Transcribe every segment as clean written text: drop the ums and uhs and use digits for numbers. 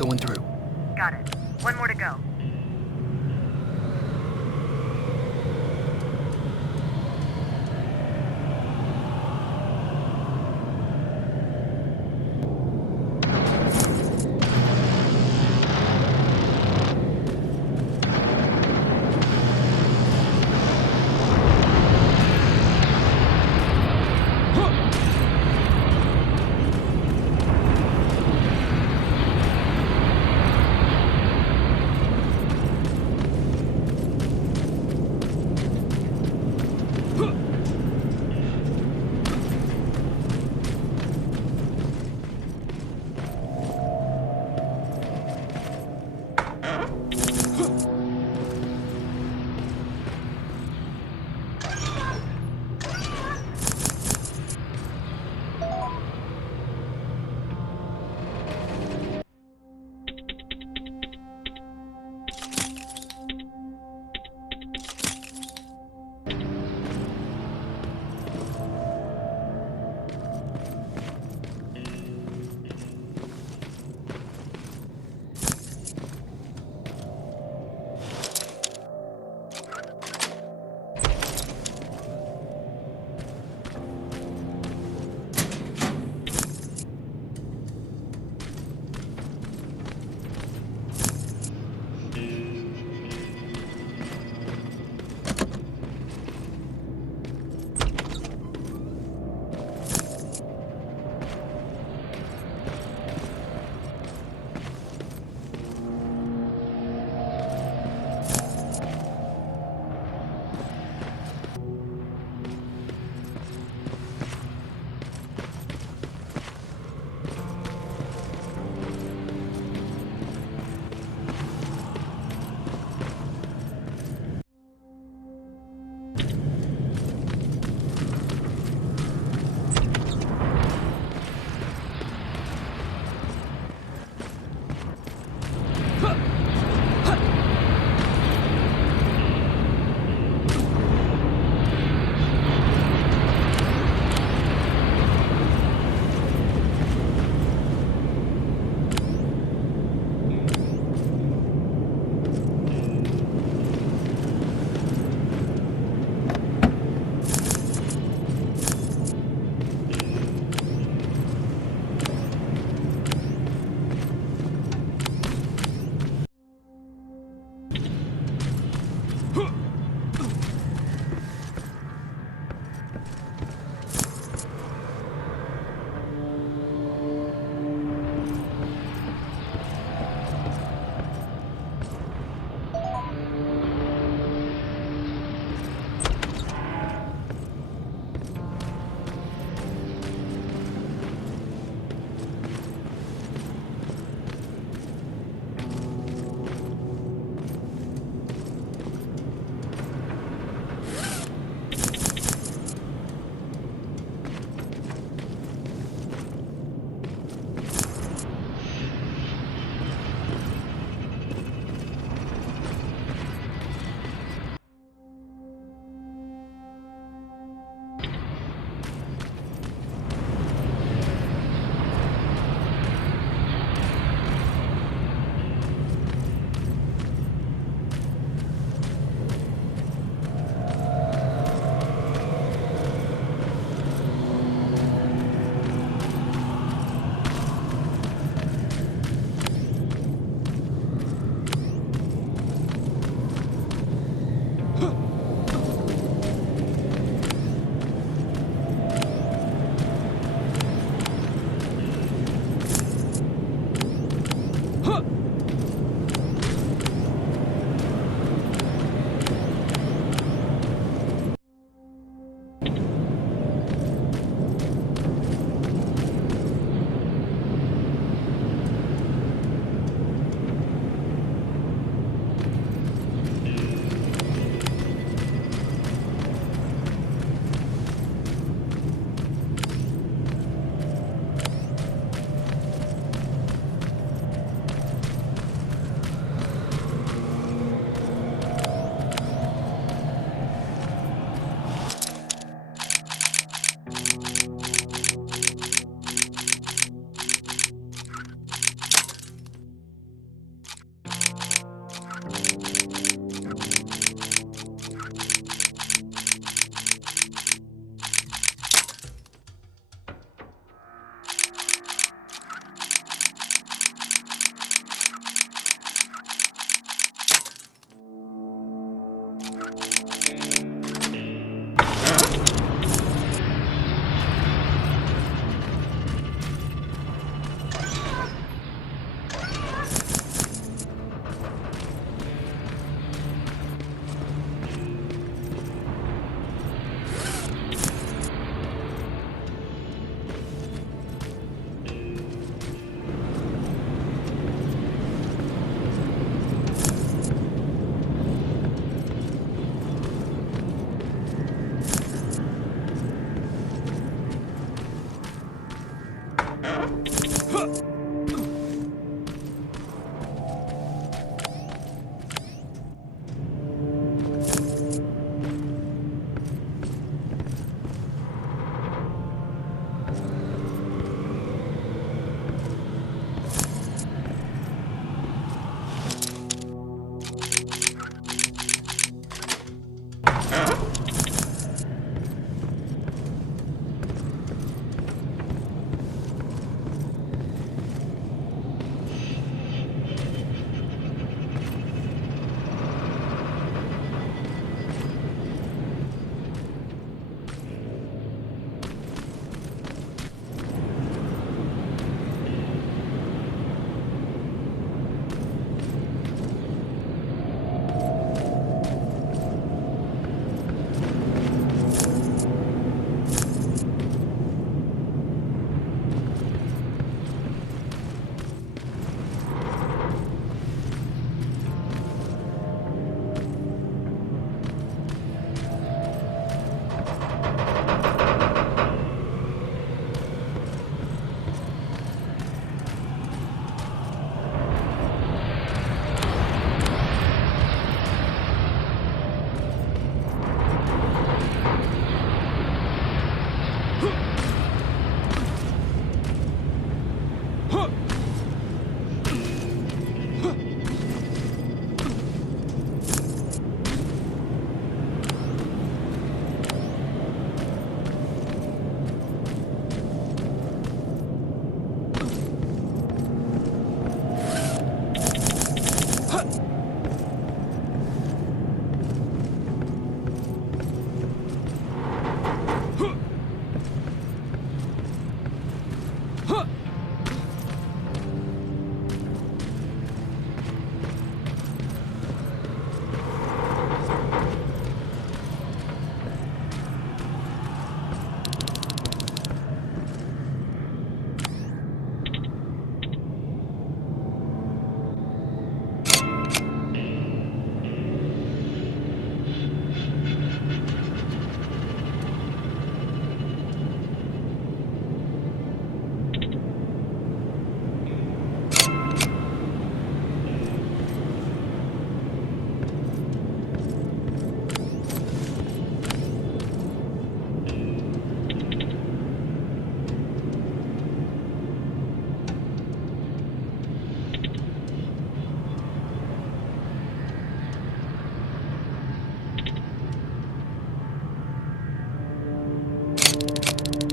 going through. Got it. One more to go.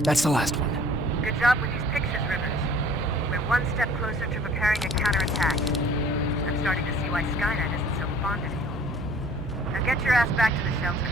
That's the last one. Good job with these pictures, Rivers. We're one step closer to preparing a counterattack. I'm starting to see why Skynet isn't so fond of you. Now get your ass back to the shelter.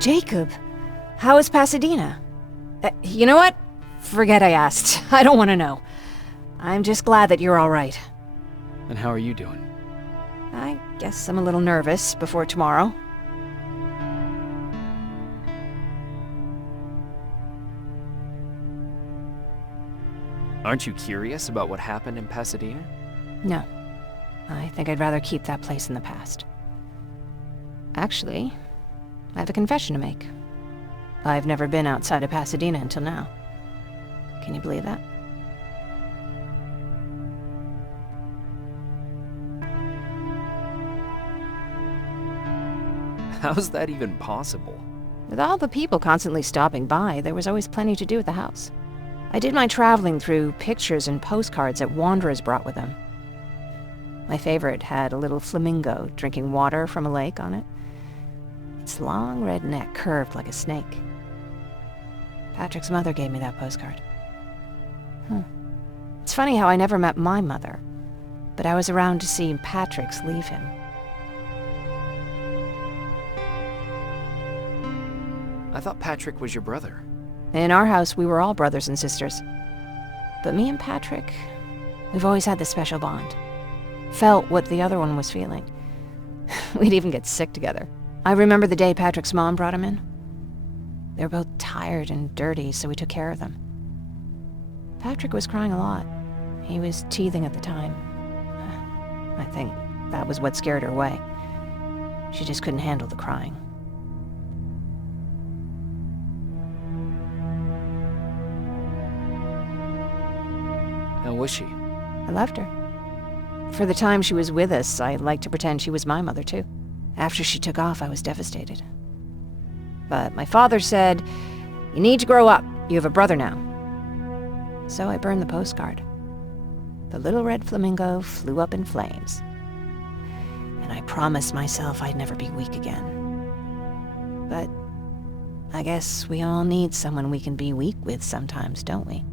Jacob, how is Pasadena? You know what? Forget I asked. I don't want to know. I'm just glad that you're all right. And how are you doing? I guess I'm a little nervous before tomorrow. Aren't you curious about what happened in Pasadena? No. I think I'd rather keep that place in the past. Actually, I have a confession to make. I've never been outside of Pasadena until now. Can you believe that? How's that even possible? With all the people constantly stopping by, there was always plenty to do at the house. I did my traveling through pictures and postcards that wanderers brought with them. My favorite had a little flamingo drinking water from a lake on it. Its long red neck curved like a snake. Patrick's mother gave me that postcard. It's funny how I never met my mother, but I was around to see Patrick's leave him. I thought Patrick was your brother. In our house, we were all brothers and sisters. But me and Patrick, We've always had this special bond. Felt what the other one was feeling. We'd even get sick together. I remember the day Patrick's mom brought him in. They were both tired and dirty, so we took care of them. Patrick was crying a lot. He was teething at the time. I think that was what scared her away. She just couldn't handle the crying. How was she? I loved her. For the time she was with us, I liked to pretend she was my mother, too. After she took off, I was devastated. But my father said, "You need to grow up. You have a brother now." So I burned the postcard. The little red flamingo flew up in flames. And I promised myself I'd never be weak again. But I guess we all need someone we can be weak with sometimes, don't we?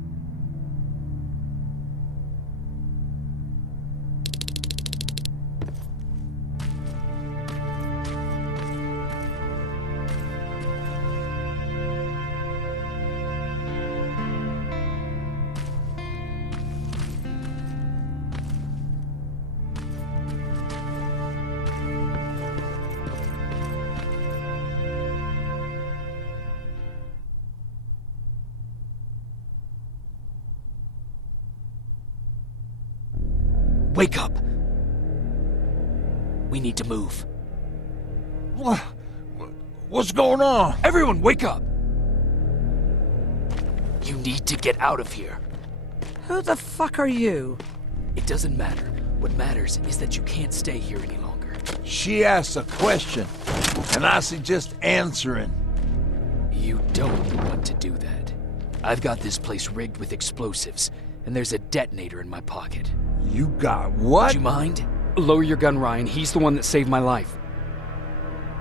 Wake up! We need to move. What's going on? Everyone, wake up! You need to get out of here. Who the fuck are you? It doesn't matter. What matters is that you can't stay here any longer. She asks a question, and I suggest answering. You don't want to do that. I've got this place rigged with explosives, and there's a detonator in my pocket. You got what? Would you mind? Lower your gun, Ryan. He's the one that saved my life.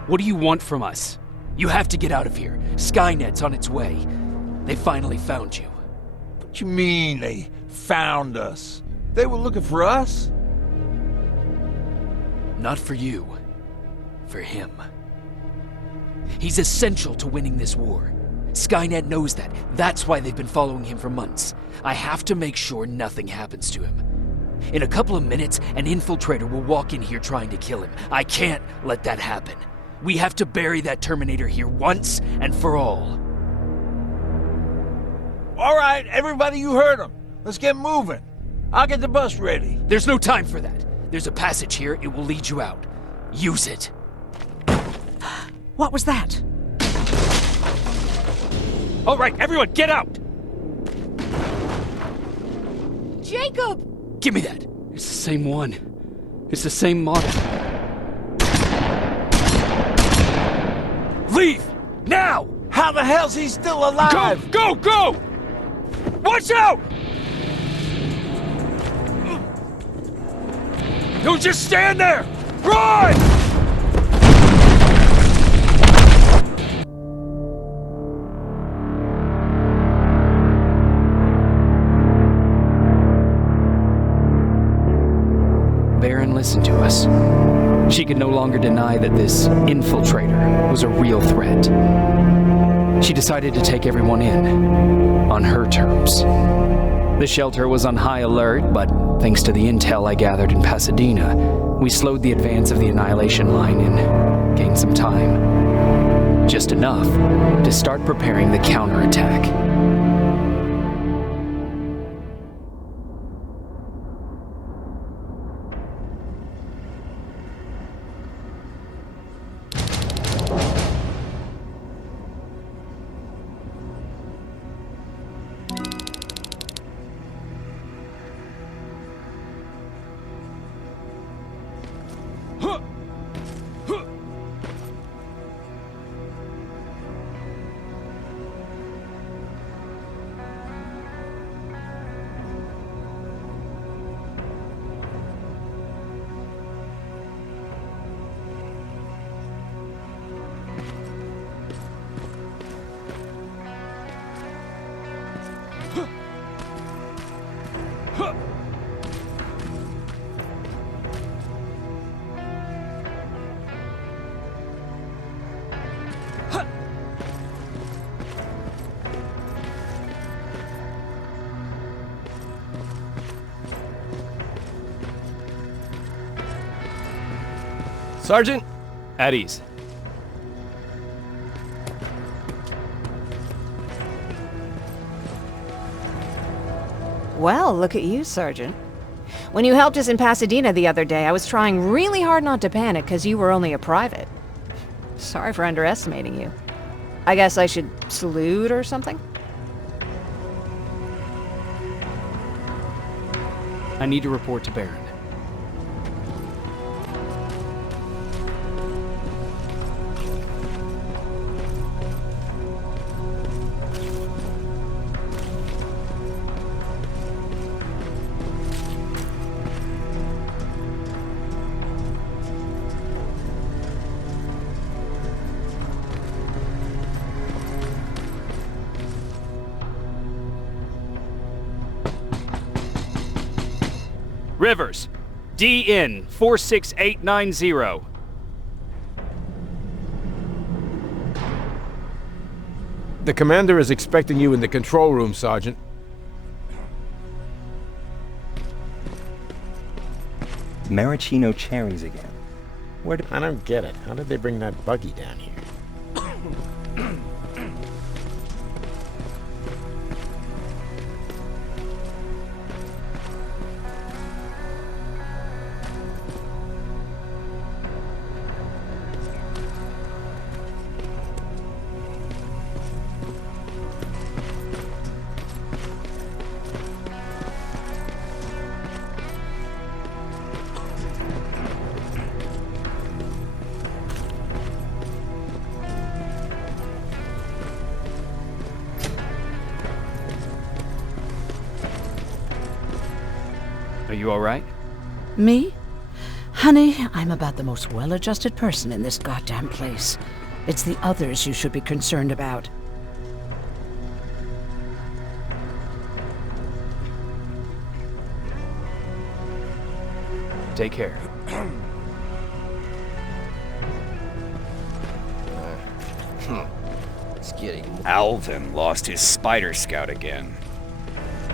What do you want from us? You have to get out of here. Skynet's on its way. They finally found you. What you mean they found us? They were looking for us? Not for you. For him. He's essential to winning this war. Skynet knows that. That's why they've been following him for months. I have to make sure nothing happens to him. In a couple of minutes, an infiltrator will walk in here trying to kill him. I can't let that happen. We have to bury that Terminator here once and for all. All right, everybody, you heard him. Let's get moving. I'll get the bus ready. There's no time for that. There's a passage here. It will lead you out. Use it. What was that? All right, everyone, get out! Jacob! Give me that. It's the same one. It's the same model. Leave! Now! How the hell's he still alive? Go! Go! Go! Watch out! Don't just stand there! Run! Baron listened to us. She could no longer deny that this infiltrator was a real threat. She decided to take everyone in, on her terms. The shelter was on high alert, but thanks to the intel I gathered in Pasadena, we slowed the advance of the Annihilation Line and gained some time. Just enough to start preparing the counterattack. Sergeant, At ease. Well, look at you, Sergeant. When you helped us in Pasadena the other day, I was trying really hard not to panic because you were only a private. Sorry for underestimating you. I guess I should salute or something? I need to report to Baron. Rivers, DN 46890. the commander is expecting you in the control room, Sergeant. Maraschino cherries again. Where did... I don't get it. How did they bring that buggy down here? Are you all right? Me? Honey, I'm about the most well-adjusted person in this goddamn place. It's the others you should be concerned about. Take care. It's getting... Alvin lost his Spider Scout again.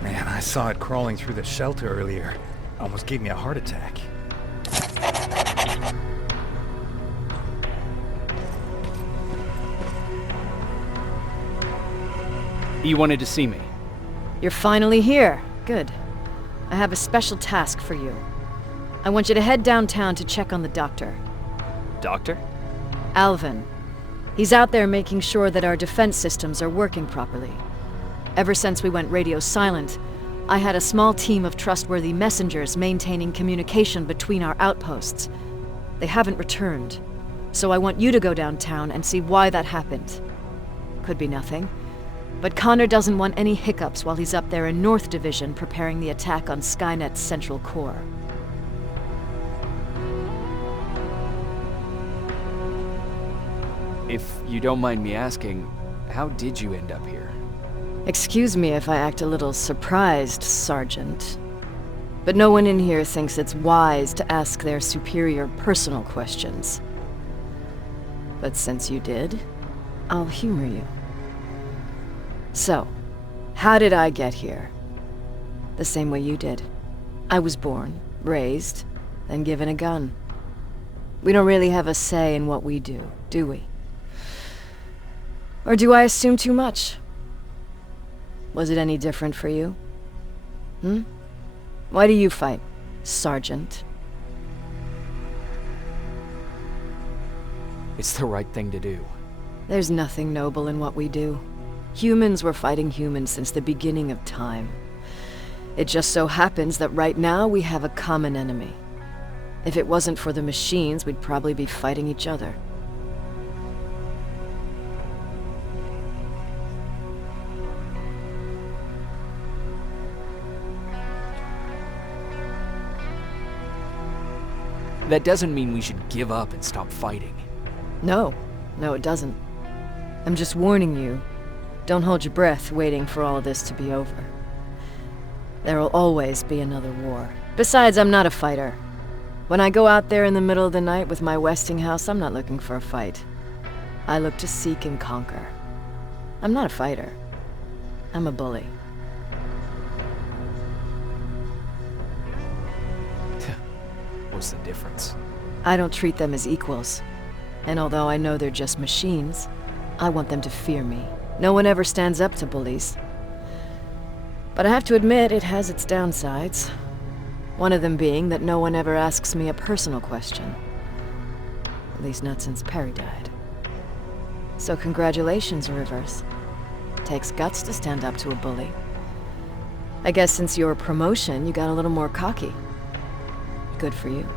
Man, I saw it crawling through the shelter earlier. Almost gave me a heart attack. You wanted to see me. You're finally here. Good. I have a special task for you. I want you to head downtown to check on the doctor. Doctor? Alvin. He's out there making sure that our defense systems are working properly. Ever since we went radio silent, I had a small team of trustworthy messengers maintaining communication between our outposts. They haven't returned, so I want you to go downtown and see why that happened. Could be nothing, but Connor doesn't want any hiccups while he's up there in North Division preparing the attack on Skynet's central core. If you don't mind me asking, how did you end up here? Excuse me if I act a little surprised, Sergeant. But no one in here thinks it's wise to ask their superior personal questions. But since you did, I'll humor you. So, how did I get here? The same way you did. I was born, raised, then given a gun. We don't really have a say in what we do we? Or do I assume too much? Was it any different for you? Why do you fight, Sergeant? It's the right thing to do. There's nothing noble in what we do. Humans were fighting humans since the beginning of time. It just so happens that right now we have a common enemy. If it wasn't for the machines, we'd probably be fighting each other. That doesn't mean we should give up and stop fighting. No, it doesn't. I'm just warning you. Don't hold your breath waiting for all this to be over. There'll always be another war. Besides, I'm not a fighter. When I go out there in the middle of the night with my Westinghouse, I'm not looking for a fight. I look to seek and conquer. I'm not a fighter. I'm a bully. What's the difference? I don't treat them as equals. And although I know they're just machines, I want them to fear me. No one ever stands up to bullies. But I have to admit, it has its downsides. One of them being that no one ever asks me a personal question. At least not since Perry died. So congratulations, Rivers. Takes guts to stand up to a bully. I guess since your promotion, you got a little more cocky. Good for you.